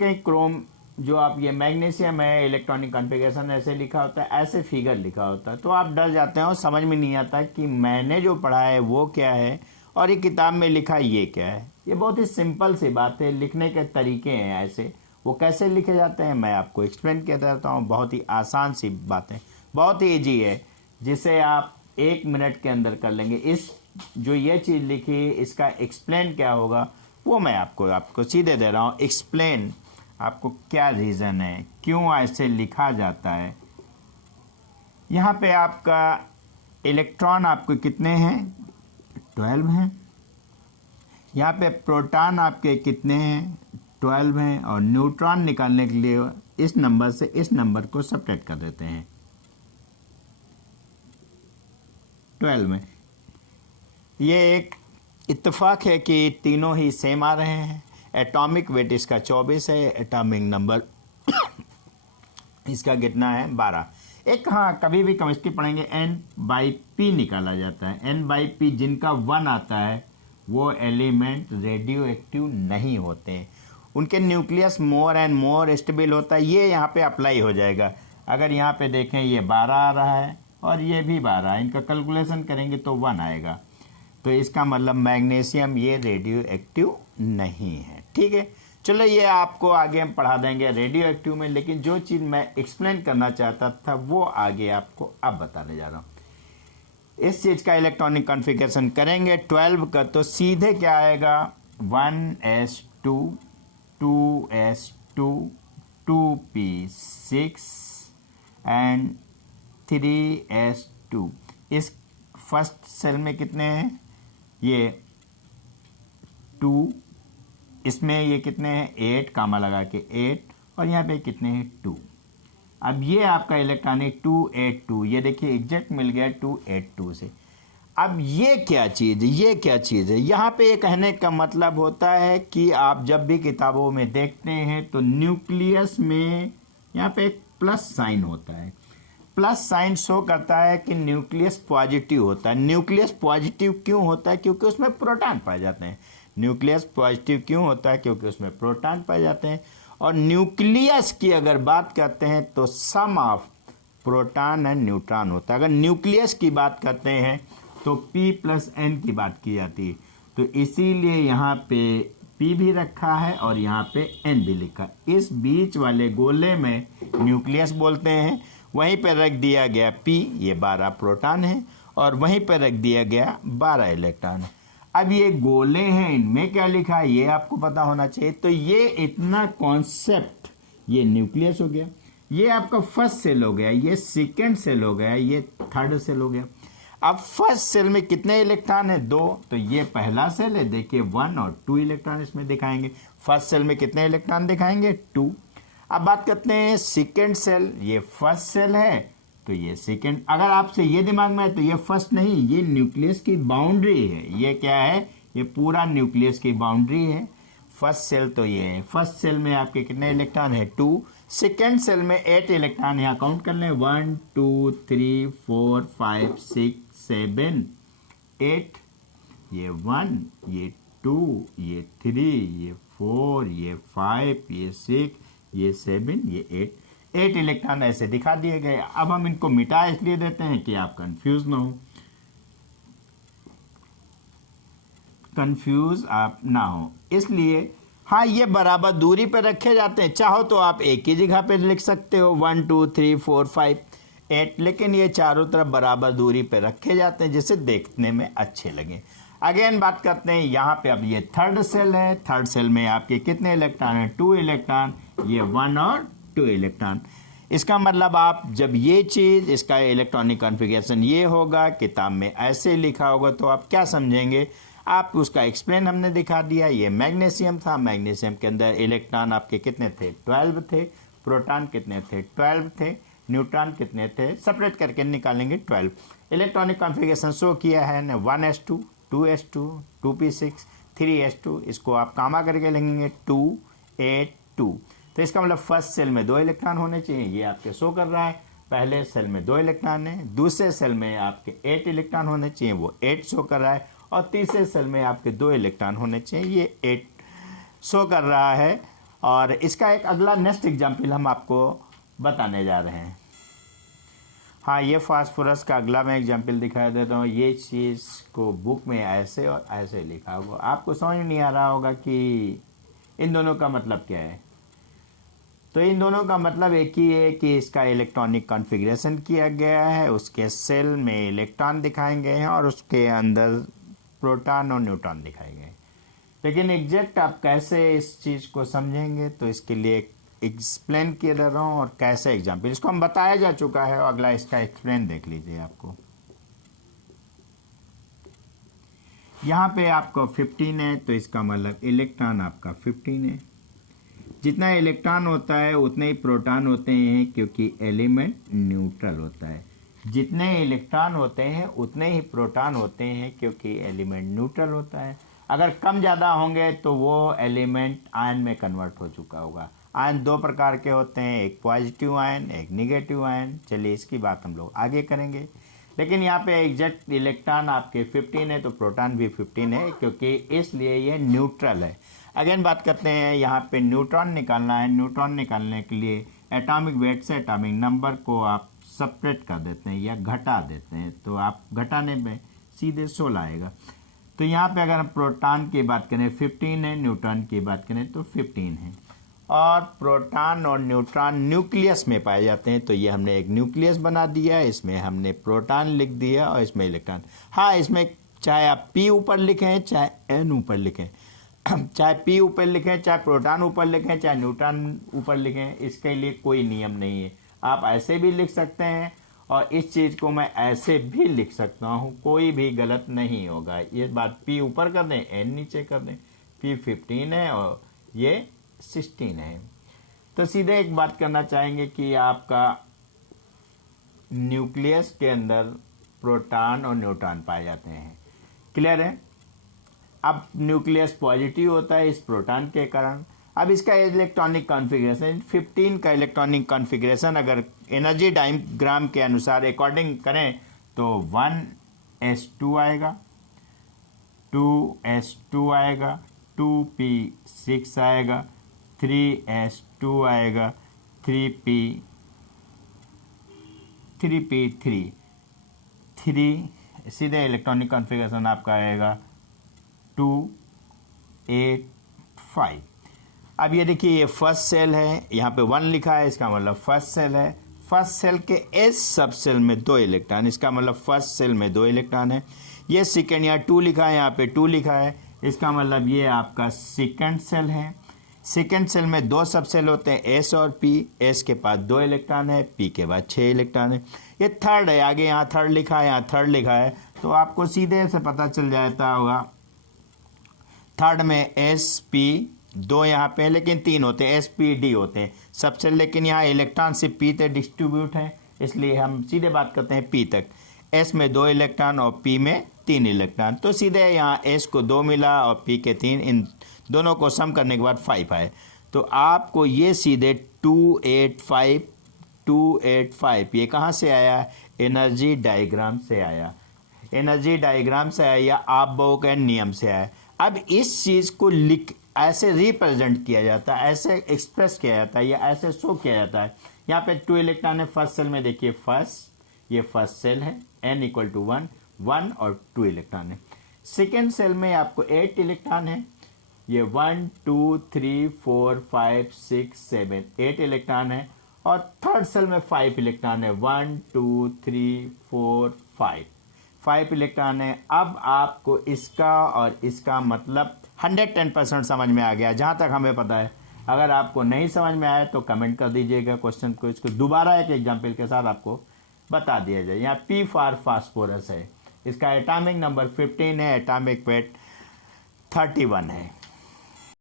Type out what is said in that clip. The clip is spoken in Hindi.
कहीं क्रोम जो आप ये मैग्नीशियम है, इलेक्ट्रॉनिक कॉन्फ़िगरेशन ऐसे लिखा होता है, ऐसे फिगर लिखा होता है, तो आप डर जाते हैं और समझ में नहीं आता कि मैंने जो पढ़ा है वो क्या है और ये किताब में लिखा ये क्या है। ये बहुत ही सिंपल सी बात है, लिखने के तरीके हैं ऐसे, वो कैसे लिखे जाते हैं मैं आपको एक्सप्लेन करता रहता हूँ। बहुत ही आसान सी बातें, बहुत ही ईजी है, जिसे आप 1 मिनट के अंदर कर लेंगे। इस जो ये चीज़ लिखी इसका एक्सप्लेन क्या होगा वो मैं आपको सीधे दे रहा हूँ। एक्सप्लेन आपको क्या रीज़न है, क्यों ऐसे लिखा जाता है। यहाँ पे आपका इलेक्ट्रॉन आपके कितने हैं, 12 हैं। यहाँ पे प्रोटॉन आपके कितने हैं, 12 हैं। और न्यूट्रॉन निकालने के लिए इस नंबर से इस नंबर को सब्ट्रैक्ट कर देते हैं, 12 में। ये एक इत्तेफाक है कि तीनों ही सेम आ रहे हैं। एटॉमिक वेट इसका 24 है, एटॉमिक नंबर इसका कितना है, 12। एक हाँ, कभी भी केमिस्ट्री पढ़ेंगे N/P निकाला जाता है। N/P जिनका 1 आता है वो एलिमेंट रेडियो एक्टिव नहीं होते, उनके nucleus more and more stable होता है। ये यहाँ पे अप्लाई हो जाएगा। अगर यहाँ पे देखें ये 12 आ रहा है और ये भी 12, इनका कैलकुलेशन करेंगे तो 1 आएगा, तो इसका मतलब मैग्नीशियम ये रेडियो एक्टिव नहीं है। ठीक है, चलो ये आपको आगे हम पढ़ा देंगे रेडियो एक्टिव में, लेकिन जो चीज़ मैं एक्सप्लेन करना चाहता था वो आगे आपको अब बताने जा रहा हूँ। इस चीज़ का इलेक्ट्रॉनिक कॉन्फ़िगरेशन करेंगे 12 का, तो सीधे क्या आएगा, 1s2 2s2 2p6 and 3s2। इस फर्स्ट सेल में कितने हैं, ये 2, इसमें ये कितने हैं, 8, कामा लगा के 8, और यहाँ पे कितने हैं, 2। अब ये आपका इलेक्ट्रॉनिक 282, ये देखिए एग्जैक्ट मिल गया 282 से। अब ये क्या चीज़ है, ये क्या चीज़ है, यहाँ पे ये कहने का मतलब होता है कि आप जब भी किताबों में देखते हैं तो न्यूक्लियस में यहाँ पे एक प्लस साइन होता है। प्लस साइन शो करता है कि न्यूक्लियस पॉजिटिव होता है। न्यूक्लियस पॉजिटिव क्यों होता है, क्योंकि उसमें प्रोटॉन पाए जाते हैं। न्यूक्लियस पॉजिटिव क्यों होता है, क्योंकि उसमें प्रोटॉन पाए जाते हैं। और न्यूक्लियस की अगर बात करते हैं तो सम ऑफ प्रोटॉन एंड न्यूट्रॉन होता है। अगर न्यूक्लियस की बात करते हैं तो P+N की बात की जाती है, तो इसीलिए यहाँ पे P भी रखा है और यहाँ पे N भी लिखा है। इस बीच वाले गोले में न्यूक्लियस बोलते हैं, वहीं पर रख दिया गया P, ये 12 प्रोटॉन है, और वहीं पर रख दिया गया 12 इलेक्ट्रॉन है। अब ये गोले हैं, इनमें क्या लिखा है ये आपको पता होना चाहिए। तो ये इतना कॉन्सेप्ट, ये न्यूक्लियस हो गया, ये आपका फर्स्ट सेल हो गया, ये सेकंड सेल हो गया, ये थर्ड सेल हो गया। अब फर्स्ट सेल में कितने इलेक्ट्रॉन है, 2, तो ये पहला सेल है, देखिए 1 और 2 इलेक्ट्रॉन इसमें दिखाएंगे। फर्स्ट सेल में कितने इलेक्ट्रॉन दिखाएंगे, 2। अब बात करते हैं सेकंड सेल, ये फर्स्ट सेल है तो ये सेकंड। अगर आपसे ये दिमाग में है तो ये फर्स्ट नहीं, ये न्यूक्लियस की बाउंड्री है। ये क्या है, ये पूरा न्यूक्लियस की बाउंड्री है। फर्स्ट सेल तो ये है, फर्स्ट सेल में आपके कितने इलेक्ट्रॉन है, 2। सेकेंड सेल में 8 इलेक्ट्रॉन, यहाँ काउंट कर लें, 1 2 3 4 5 6 7 8, ये 1, ये 2, ये 3, ये 4, ये 5, ये 6, ये 7, ये 8 इलेक्ट्रॉन ऐसे दिखा दिए गए। अब हम इनको मिटा इसलिए देते हैं कि आप कंफ्यूज ना हो, इसलिए हाँ ये बराबर दूरी पर रखे जाते हैं। चाहो तो आप एक ही जगह पे लिख सकते हो 1 2 3 4 5 8, लेकिन ये चारों तरफ बराबर दूरी पे रखे जाते हैं जिससे देखने में अच्छे लगे। अगेन बात करते हैं यहाँ पे, अब ये थर्ड सेल है, थर्ड सेल में आपके कितने इलेक्ट्रॉन हैं, 2 इलेक्ट्रॉन, ये 1 और 2 इलेक्ट्रॉन। इसका मतलब आप जब ये चीज़, इसका इलेक्ट्रॉनिक कॉन्फ़िगरेशन ये होगा, किताब में ऐसे लिखा होगा, तो आप क्या समझेंगे, आप उसका एक्सप्लेन हमने दिखा दिया। ये मैग्नीशियम था, मैग्नीशियम के अंदर इलेक्ट्रॉन आपके कितने थे, 12 थे, प्रोटॉन कितने थे, 12 थे, न्यूट्रॉन कितने थे, सेपरेट करके निकालेंगे 12। इलेक्ट्रॉनिक कॉन्फ़िगरेशन शो किया है ना, 1s2 2s2 2p6 3s2, इसको आप कामा करके लिखेंगे 2 8 2। तो इसका मतलब फर्स्ट सेल में 2 इलेक्ट्रॉन होने चाहिए, ये आपके शो कर रहा है। पहले सेल में 2 इलेक्ट्रॉन है, दूसरे सेल में आपके 8 इलेक्ट्रॉन होने चाहिए, वो 8 शो कर रहा है, और तीसरे सेल में आपके 2 इलेक्ट्रॉन होने चाहिए, ये 8 शो कर रहा है। और इसका एक अगला नेक्स्ट एग्जाम्पल हम आपको बताने जा रहे हैं। हाँ, ये फास्फोरस का अगला मैं एग्जाम्पल दिखाई देता हूँ। ये चीज़ को बुक में ऐसे और ऐसे लिखा होगा, आपको समझ नहीं आ रहा होगा कि इन दोनों का मतलब क्या है। तो इन दोनों का मतलब एक ही है कि इसका इलेक्ट्रॉनिक कॉन्फ़िगरेशन किया गया है, उसके सेल में इलेक्ट्रॉन दिखाए गए हैं और उसके अंदर प्रोटॉन और न्यूट्रॉन दिखाए गए हैं। लेकिन एग्जैक्ट आप कैसे इस चीज़ को समझेंगे, तो इसके लिए एक्सप्लेन किया जा रहा हूँ और कैसे एग्जाम्पल, इसको हम बताया जा चुका है और अगला इसका एक्सप्लेन देख लीजिए। आपको यहाँ पे आपको 15 है, तो इसका मतलब इलेक्ट्रॉन आपका 15 है। जितना इलेक्ट्रॉन होता है उतने ही प्रोटॉन होते हैं, क्योंकि एलिमेंट न्यूट्रल होता है। जितने इलेक्ट्रॉन होते हैं उतने ही प्रोटॉन होते हैं, क्योंकि एलिमेंट न्यूट्रल होता है। अगर कम ज़्यादा होंगे तो वो एलिमेंट आयन में कन्वर्ट हो चुका होगा। आयन दो प्रकार के होते हैं, एक पॉजिटिव आयन, एक निगेटिव आयन। चलिए इसकी बात हम लोग आगे करेंगे। लेकिन यहाँ पे एग्जैक्ट इलेक्ट्रॉन आपके 15 है, तो प्रोटॉन भी 15 है, क्योंकि इसलिए ये न्यूट्रल है। अगेन बात करते हैं, यहाँ पे न्यूट्रॉन निकालना है। न्यूट्रॉन निकालने के लिए एटॉमिक वेट से एटॉमिक नंबर को आप सेपरेट कर देते हैं या घटा देते हैं, तो आप घटाने में सीधे 16 आएगा। तो यहाँ पे अगर हम प्रोटॉन की बात करें 15 है, न्यूट्रॉन की बात करें तो 15 है। और प्रोटॉन और न्यूट्रॉन न्यूक्लियस में पाए जाते हैं, तो ये हमने एक न्यूक्लियस बना दिया है, इसमें हमने प्रोटॉन लिख दिया और इसमें इलेक्ट्रॉन। हाँ, इसमें चाहे आप P ऊपर लिखें चाहे N ऊपर लिखें, चाहे P ऊपर लिखें, चाहे प्रोटॉन ऊपर लिखें, चाहे न्यूट्रॉन ऊपर लिखें, इसके लिए कोई नियम नहीं है। आप ऐसे भी लिख सकते हैं और इस चीज़ को मैं ऐसे भी लिख सकता हूँ, कोई भी गलत नहीं होगा। ये बात P ऊपर कर दें, N नीचे कर दें। P 15 है और ये 16 है। तो सीधे एक बात करना चाहेंगे कि आपका न्यूक्लियस के अंदर प्रोटॉन और न्यूट्रॉन पाए जाते हैं। क्लियर है? अब न्यूक्लियस पॉजिटिव होता है इस प्रोटॉन के कारण। अब इसका इलेक्ट्रॉनिक कॉन्फ़िगरेशन 15 का इलेक्ट्रॉनिक कॉन्फ़िगरेशन अगर एनर्जी डायग्राम के अनुसार अकॉर्डिंग करें तो 1s2 आएगा, 2s2 आएगा, 2p6 आएगा, 3s2 आएगा, 3p3 सीधे इलेक्ट्रॉनिक कॉन्फ़िगरेशन आपका आएगा 2 8 5। अब ये देखिए, ये फर्स्ट सेल है, यहाँ पे 1 लिखा है, इसका मतलब फर्स्ट सेल है। फर्स्ट सेल के एस सब सेल में 2 इलेक्ट्रॉन, इसका मतलब फर्स्ट सेल में 2 इलेक्ट्रॉन है। ये सेकेंड, यहाँ 2 लिखा है, यहाँ पे 2 लिखा है, इसका मतलब ये आपका सेकेंड सेल है। सेकेंड सेल में 2 सब सेल होते हैं, एस और पी। एस के पास 2 इलेक्ट्रॉन है, पी के बाद 6 इलेक्ट्रॉन है। ये थर्ड है, आगे यहाँ थर्ड लिखा है, यहाँ थर्ड लिखा है, तो आपको सीधे से पता चल जाता होगा। थर्ड में एस पी 2 यहाँ पे, लेकिन 3 होते हैं, एस पी डी होते हैं सबसे। लेकिन यहाँ इलेक्ट्रॉन से पी तक डिस्ट्रीब्यूट है, इसलिए हम सीधे बात करते हैं पी तक। एस में 2 इलेक्ट्रॉन और पी में 3 इलेक्ट्रॉन, तो सीधे यहाँ एस को 2 मिला और पी के 3, इन दोनों को सम करने के बाद 5 आए। तो आपको ये सीधे 285 ये कहाँ से आया? एनर्जी डायग्राम से आया। एनर्जी डायग्राम से आया या अबोव के नियम से आया। अब इस चीज़ को लिख ऐसे रिप्रेजेंट किया जाता है, ऐसे एक्सप्रेस किया जाता है या ऐसे शो किया जाता है। यहाँ पे 2 इलेक्ट्रॉन है फर्स्ट सेल में, देखिए फर्स्ट, ये फर्स्ट सेल है, n = 1 और 2 इलेक्ट्रॉन है। सेकेंड सेल में आपको 8 इलेक्ट्रॉन है, ये 1 2 3 4 5 6 7 8 इलेक्ट्रॉन है। और थर्ड सेल में 5 इलेक्ट्रॉन है, 1 2 3 4 5 इलेक्ट्रॉन है। अब आपको इसका और इसका मतलब 110% समझ में आ गया, जहाँ तक हमें पता है। अगर आपको नहीं समझ में आया तो कमेंट कर दीजिएगा क्वेश्चन को, इसको दोबारा एक एग्जाम्पल के साथ आपको बता दिया जाए। यहाँ P फॉर फास्फोरस है, इसका एटॉमिक नंबर 15 है, एटॉमिक वेट 31 है।